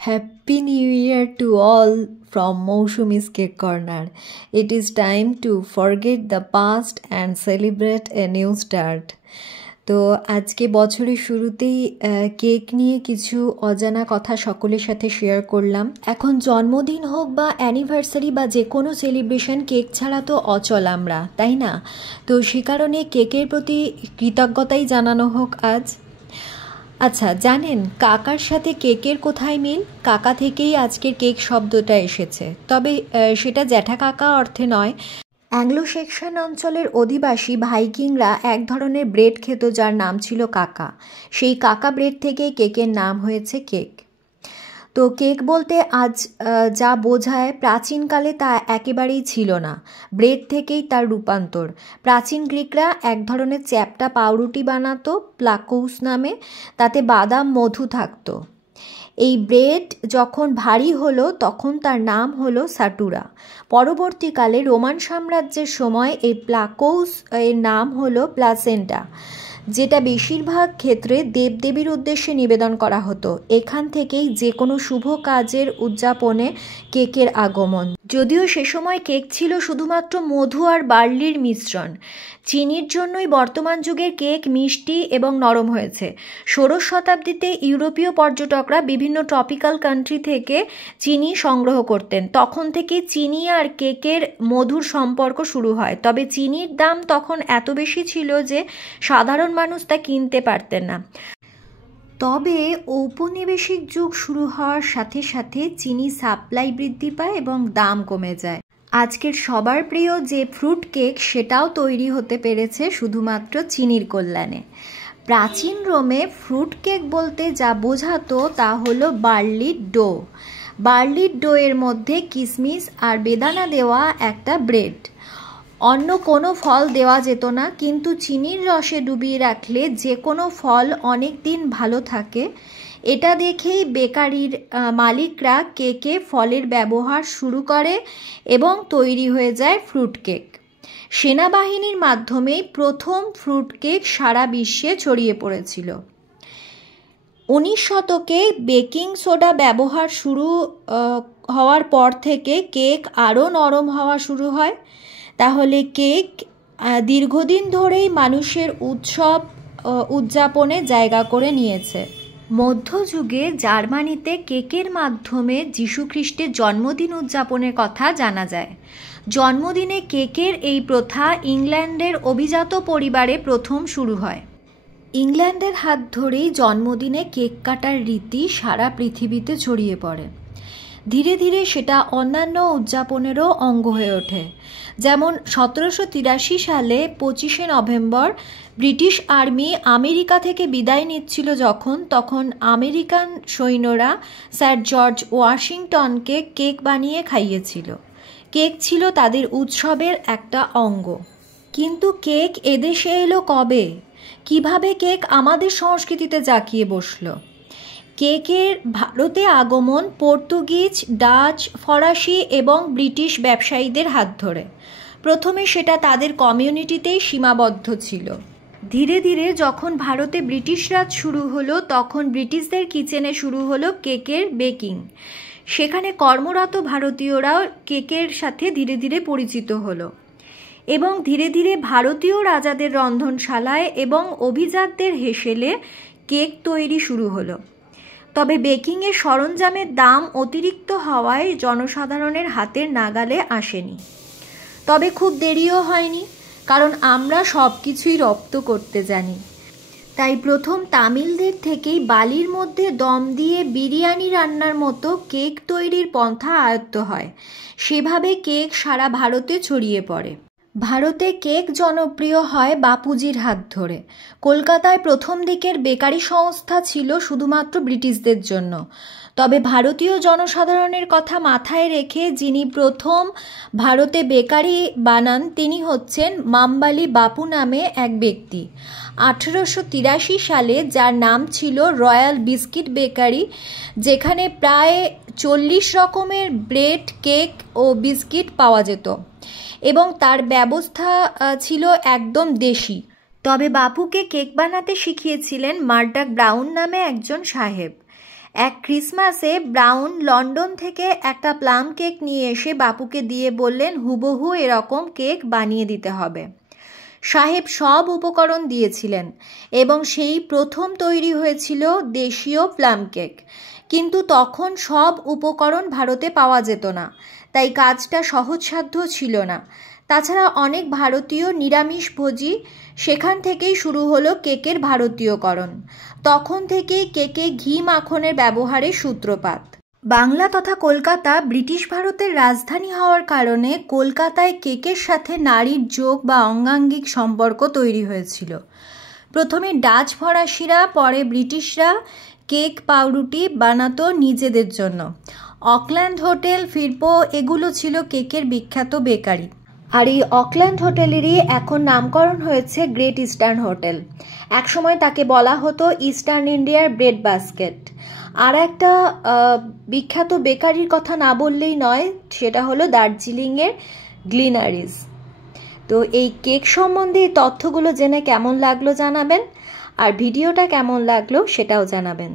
Happy New Year to all from Mousumi's Cake Corner. It is time to forget the past and celebrate a new start. তো আজকে বছরের শুরুতেই cake নিয়ে কিছু অজানা কথা সকলের সাথে শেয়ার করলাম। এখন জন্মদিন হোক বা অ্যানিভার্সারি বা যে কোনো সেলিব্রেশন, কেক ছাড়া তো অচল আমরা, তাই না? তো সে কারণে কেকের প্রতি কৃতজ্ঞতাই জানানো হোক আজ। আচ্ছা, জানেন কাকার সাথে কেকের কোথায় মিল? কাকা থেকেই আজকের কেক শব্দটা এসেছে, তবে সেটা জ্যাঠা কাকা অর্থে নয়। অ্যাংলো সেকশন অঞ্চলের অধিবাসী ভাইকিংরা এক ধরনের ব্রেড খেত যার নাম ছিল কাকা। সেই কাকা ব্রেড থেকেই কেকের নাম হয়েছে কেক। তো কেক বলতে আজ যা বোঝায় প্রাচীনকালে তা একেবারেই ছিল না। ব্রেড থেকেই তার রূপান্তর। প্রাচীন গ্রিকরা এক ধরনের চ্যাপ্টা পাউরুটি বানাতো প্লাকৌস নামে, তাতে বাদাম মধু থাকতো। এই ব্রেড যখন ভারী হলো তখন তার নাম হলো সাটুরা। পরবর্তীকালে রোমান সাম্রাজ্যের সময় এই প্লাকৌস এর নাম হলো প্লাসেন্টা, যেটা বেশিরভাগ ক্ষেত্রে দেবদেবীর উদ্দেশ্যে নিবেদন করা হতো। এখান থেকেই যে কোনো শুভ কাজের উদযাপনে কেকের আগমন। যদিও সে সময় কেক ছিল শুধুমাত্র মধু আর বার্লির মিশ্রণ। চিনির জন্যই বর্তমান যুগের কেক মিষ্টি এবং নরম হয়েছে। ষোড়শ শতাব্দীতে ইউরোপীয় পর্যটকরা বিভিন্ন ট্রপিক্যাল কান্ট্রি থেকে চিনি সংগ্রহ করতেন। তখন থেকে চিনি আর কেকের মধুর সম্পর্ক শুরু হয়। তবে চিনির দাম তখন এত বেশি ছিল যে সাধারণ মানুষ তা কিনতে পারতেন না। তবে ঔপনিবেশিক যুগ শুরু হওয়ার সাথে সাথে চিনি সাপ্লাই বৃদ্ধি পায় এবং দাম কমে যায়। আজকের সবার প্রিয় যে ফ্রুট কেক, সেটাও তৈরি হতে পেরেছে শুধুমাত্র চিনির কল্যাণে। প্রাচীন রোমে ফ্রুট কেক বলতে যা বোঝাতো তা হলো বার্লির ডো। বার্লির ডো এর মধ্যে কিশমিশ আর বেদানা দেওয়া একটা ব্রেড। অন্য কোনো ফল দেওয়া যেত না, কিন্তু চিনির রসে ডুবিয়ে রাখলে যে কোনো ফল অনেক দিন ভালো থাকে। এটা দেখেই বেকারির মালিকরা কেকে ফলের ব্যবহার শুরু করে এবং তৈরি হয়ে যায় ফ্রুট কেক। সেনাবাহিনীর মাধ্যমেই প্রথম ফ্রুট কেক সারা বিশ্বে ছড়িয়ে পড়েছিল। 19 শতকে বেকিং সোডা ব্যবহার শুরু হওয়ার পর থেকে কেক আরও নরম হওয়া শুরু হয়। তাহলে কেক দীর্ঘদিন ধরেই মানুষের উৎসব উদযাপনে জায়গা করে নিয়েছে। মধ্যযুগে জার্মানিতে কেকের মাধ্যমে যীশুখ্রিস্টের জন্মদিন উদযাপনের কথা জানা যায়। জন্মদিনে কেকের এই প্রথা ইংল্যান্ডের অভিজাত পরিবারে প্রথম শুরু হয়। ইংল্যান্ডের হাত ধরেই জন্মদিনে কেক কাটার রীতি সারা পৃথিবীতে ছড়িয়ে পড়ে। ধীরে ধীরে সেটা অন্যান্য উদযাপনেরও অঙ্গ হয়ে ওঠে। যেমন 1783 সালে 25শে নভেম্বর ব্রিটিশ আর্মি আমেরিকা থেকে বিদায় নিচ্ছিল তখন আমেরিকান সৈন্যরা স্যার জর্জ ওয়াশিংটনকে কেক বানিয়ে খাইয়েছিল। কেক ছিল তাদের উৎসবের একটা অঙ্গ। কিন্তু কেক এদেশে এলো কবে? কিভাবে কেক আমাদের সংস্কৃতিতে জাঁকিয়ে বসলো? কেকের ভারতে আগমন পর্তুগিজ, ডাচ, ফরাসি এবং ব্রিটিশ ব্যবসায়ীদের হাত ধরে। প্রথমে সেটা তাদের কমিউনিটিতেই সীমাবদ্ধ ছিল। ধীরে ধীরে যখন ভারতে ব্রিটিশ রাজ শুরু হলো, তখন ব্রিটিশদের কিচেনে শুরু হলো কেকের বেকিং। সেখানে কর্মরত ভারতীয়রাও কেকের সাথে ধীরে ধীরে পরিচিত হলো এবং ধীরে ধীরে ভারতীয় রাজাদের রন্ধনশালায় এবং অভিজাতদের হেসেলে কেক তৈরি শুরু হলো। তবে বেকিংয়ের সরঞ্জামের দাম অতিরিক্ত হওয়ায় জনসাধারণের হাতের নাগালে আসেনি। তবে খুব দেরিও হয়নি, কারণ আমরা সব কিছুই রপ্ত করতে জানি। তাই প্রথম তামিলদের থেকেই বালির মধ্যে দম দিয়ে বিরিয়ানি রান্নার মতো কেক তৈরির পন্থা আয়ত্ত হয়। সেভাবে কেক সারা ভারতে ছড়িয়ে পড়ে। ভারতে কেক জনপ্রিয় হয় বাপুজির হাত ধরে। কলকাতায় প্রথম দিকের বেকারি সংস্থা ছিল শুধুমাত্র ব্রিটিশদের জন্য। তবে ভারতীয় জনসাধারণের কথা মাথায় রেখে যিনি প্রথম ভারতে বেকারি বানান, তিনি হচ্ছেন মামবালি বাপু নামে এক ব্যক্তি। 1883 সালে যার নাম ছিল রয়্যাল বিস্কিট বেকারি, যেখানে প্রায় 40 রকমের ব্রেড, কেক ও বিস্কিট পাওয়া যেত এবং তার ব্যবস্থা ছিল একদম দেশি। তবে বাপুকে কেক বানাতে শিখিয়েছিলেন মার্ডাক ব্রাউন নামে একজন সাহেব। এক ক্রিসমাসে ব্রাউন লন্ডন থেকে একটা প্লাম কেক নিয়ে এসে বাপুকে দিয়ে বললেন হুবহু এরকম কেক বানিয়ে দিতে হবে। সাহেব সব উপকরণ দিয়েছিলেন এবং সেই প্রথম তৈরি হয়েছিল দেশীয় প্লাম কেক। কিন্তু তখন সব উপকরণ ভারতে পাওয়া যেত না, তাই কাজটা সহজসাধ্য ছিল না। তাছাড়া অনেক ভারতীয় নিরামিষভোজী, সেখান থেকেই শুরু হলো কেকের ভারতীয়করণ। তখন থেকেই কেকে ঘি মাখনের ব্যবহারের সূত্রপাত। বাংলা তথা কলকাতা ব্রিটিশ ভারতের রাজধানী হওয়ার কারণে কলকাতায় কেকের সাথে নারীর যোগ বা অঙ্গাঙ্গিক সম্পর্ক তৈরি হয়েছিল। প্রথমে ডাচ ফরাসিরা, পরে ব্রিটিশরা কেক পাউরুটি বানাতো নিজেদের জন্য। অকল্যান্ড হোটেল, ফিরপো এগুলো ছিল কেকের বিখ্যাত বেকারি। আর এই অকল্যান্ড হোটেলেরই এখন নামকরণ হয়েছে গ্রেট ইস্টার্ন হোটেল। একসময় তাকে বলা হতো ইস্টার্ন ইন্ডিয়ার ব্রেড বাস্কেট। আর একটা বিখ্যাত বেকারির কথা না বললেই নয়, সেটা হলো দার্জিলিংয়ের গ্লিনারিজ। তো এই কেক সম্বন্ধে এই তথ্যগুলো জেনে কেমন লাগলো জানাবেন, আর ভিডিওটা কেমন লাগলো সেটাও জানাবেন।